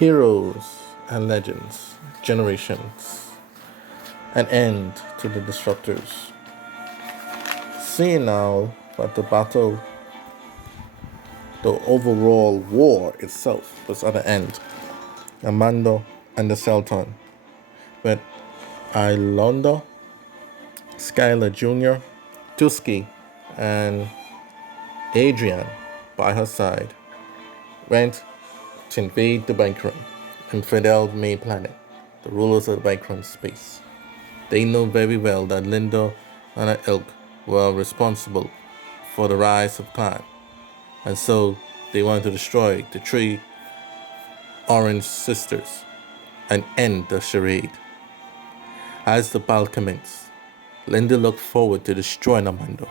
Heroes and legends, generations, an end to the Disruptors. Seeing now that the overall war itself was at an end, Amanda and the Sultan, with Ilondo, Skylar Jr., Tusky, and Adrian by her side, went to invade the Bikram and Fidel's main planet, the rulers of the Bikram space. They know very well that Linda and her ilk were responsible for the rise of clan, and so they wanted to destroy the three Orange sisters and end the charade. As the battle commenced, Linda looked forward to destroying Amanda,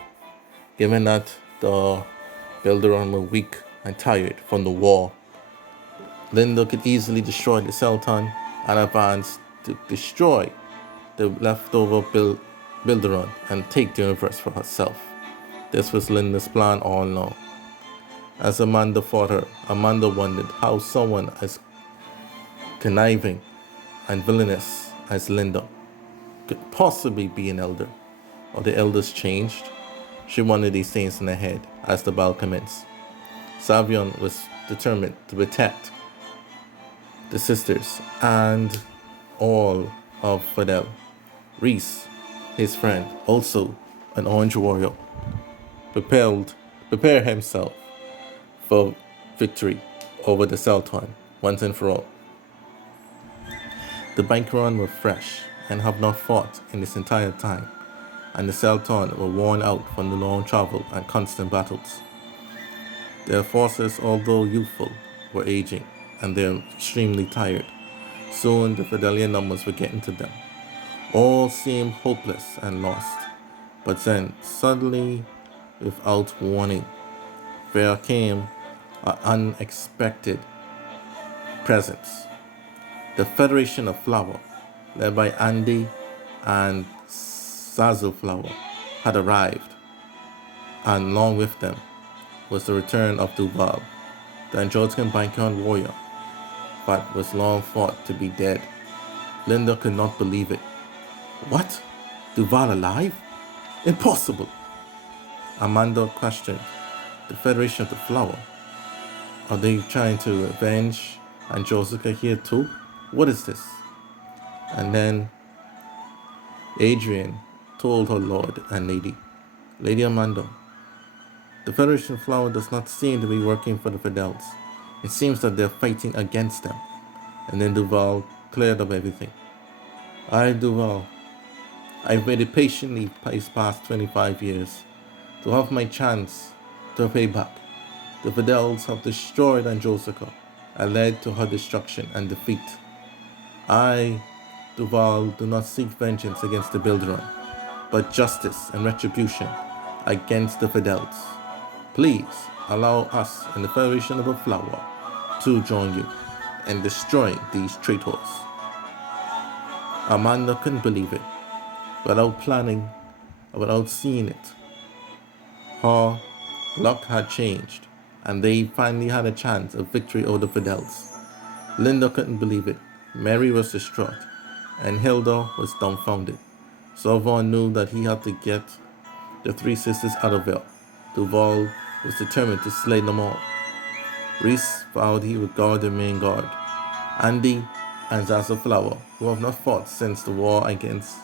given that the Billdaron were weak and tired from the war. Linda could easily destroy the Sultan and advance to destroy the leftover Billdaron and take the universe for herself. This was Linda's plan all along. As Amanda fought her, Amanda wondered how someone as conniving and villainous as Linda could possibly be an elder. Or the elders changed? She wondered these things in her head as the battle commenced. Savion was determined to protect the sisters and all of Fidel. Reese, his friend, also an orange warrior, prepared himself for victory over the Sultan once and for all. The Bikram were fresh and have not fought in this entire time, and the Sultan were worn out from the long travel and constant battles. Their forces, although youthful, were aging, and they were extremely tired. Soon the Fidelian numbers were getting to them. All seemed hopeless and lost. But then, suddenly, without warning, there came an unexpected presence. The Federation of Flower, led by Andy and Zazzle Flower, had arrived, and along with them was the return of Duval, the Androtican Bikram warrior that was long thought to be dead. Linda could not believe it. What? Duval alive? Impossible! Amanda questioned. The Federation of the Flower? Are they trying to avenge Androsica here too? What is this? And then Adrian told her lord and lady, Lady Amanda, the Federation of Flower does not seem to be working for the Fidels. It seems that they're fighting against them. And then Duval cleared up everything. Duval, I've waited patiently these past 25 years to have my chance to pay back. The Fidels have destroyed Androsica and led to her destruction and defeat. I, Duval, do not seek vengeance against the Billdaron, but justice and retribution against the Fidels. Please allow us and the Federation of the Flower to join you in destroying these traitors. Amanda couldn't believe it. Without planning, without seeing it, her luck had changed, and they finally had a chance of victory over the Fidels. Linda couldn't believe it. Mary was distraught, and Hilda was dumbfounded. Salvon knew that he had to get the three sisters out of there. Duval was determined to slay them all. Reese vowed he would guard the main guard. Andy and Zazzle Flower, who have not fought since the war against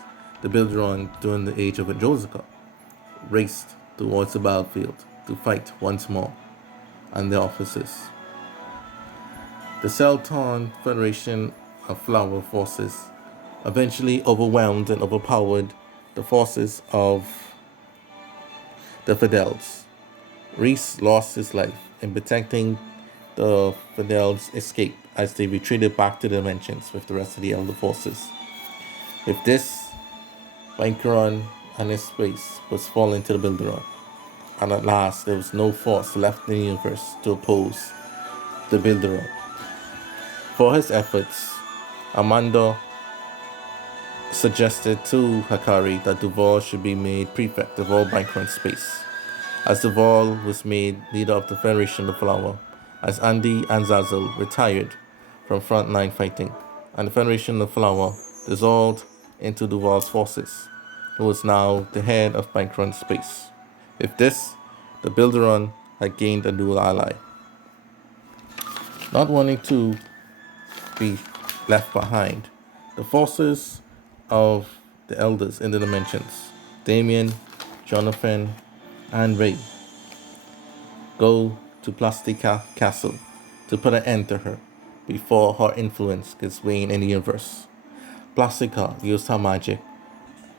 the Billdaron during the age of Androsica, raced towards the battlefield to fight once more, and their officers. The Sultan Federation of Flower forces eventually overwhelmed and overpowered the forces of the Fidels. Reese lost his life in protecting the Fidels' escape as they retreated back to the dimensions with the rest of the Elder Forces. With this, Bikram and his space was falling to the Billdaron, and at last there was no force left in the universe to oppose the Billdaron. For his efforts, Amanda suggested to Hakari that Duval should be made prefect of all Bikram space. As Duval was made leader of the Federation of the Flower, as Andy and Zazzle retired from frontline fighting, and the Federation of Flower dissolved into Duval's forces, who was now the head of Micron Space. With this, the Billdaron had gained a dual ally. Not wanting to be left behind, the forces of the elders in the dimensions, Damien, Jonathan, and Ray, go to Plastica Castle to put an end to her before her influence gets wane in the universe. Plastica used her magic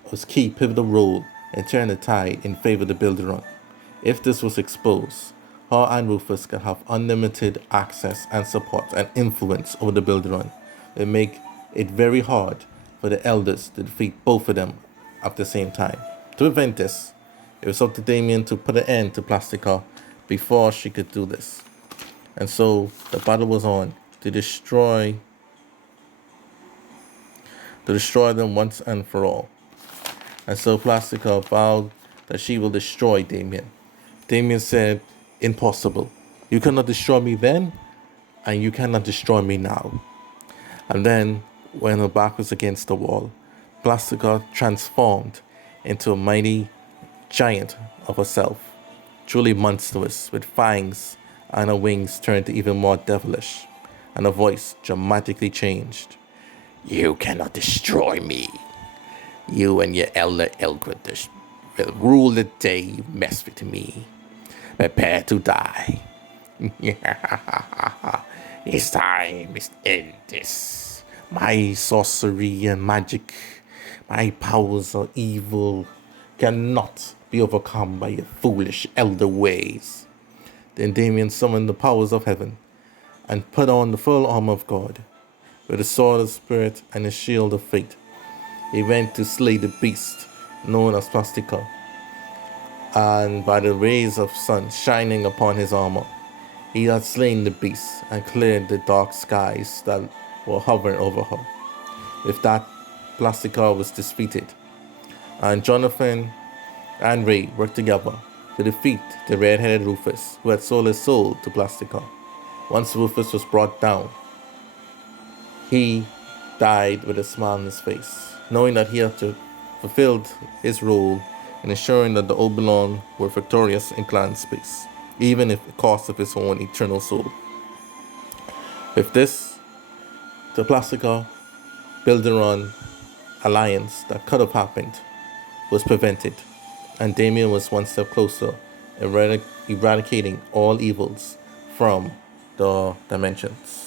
was key pivotal role in turning the tide in favor of the Billdaron. If this was exposed, her and Rufus could have unlimited access and support and influence over the Billdaron. It would make it very hard for the elders to defeat both of them at the same time. To prevent this, it was up to Damien to put an end to Plastica before she could do this. And so the battle was on to destroy them once and for all. And so Plastica vowed that she will destroy Damien. Damien said, "Impossible. You cannot destroy me then, and you cannot destroy me now." And then, when her back was against the wall, Plastica transformed into a mighty giant of herself, truly monstrous, with fangs, and her wings turned to even more devilish, and her voice dramatically changed. "You cannot destroy me. You and your elder Elgrid will rule the day you mess with me. Prepare to die. It's time to end this. My sorcery and magic, my powers of evil cannot be overcome by your foolish elder ways." Then Damien summoned the powers of heaven and put on the full armor of God. With the sword of spirit and the shield of fate, he went to slay the beast known as Plastica, and by the rays of sun shining upon his armor, he had slain the beast and cleared the dark skies that were hovering over her. With that, Plastica was defeated, and Jonathan and Ray worked together to defeat the red-headed Rufus, who had sold his soul to Plastica. Once Rufus was brought down, he died with a smile on his face, knowing that he had fulfilled his role in ensuring that the Oberon were victorious in clan space, even at the cost of his own eternal soul. With this, the Plastica Billdaron alliance that could have happened was prevented, and Damien was one step closer, eradicating all evils from the dimensions.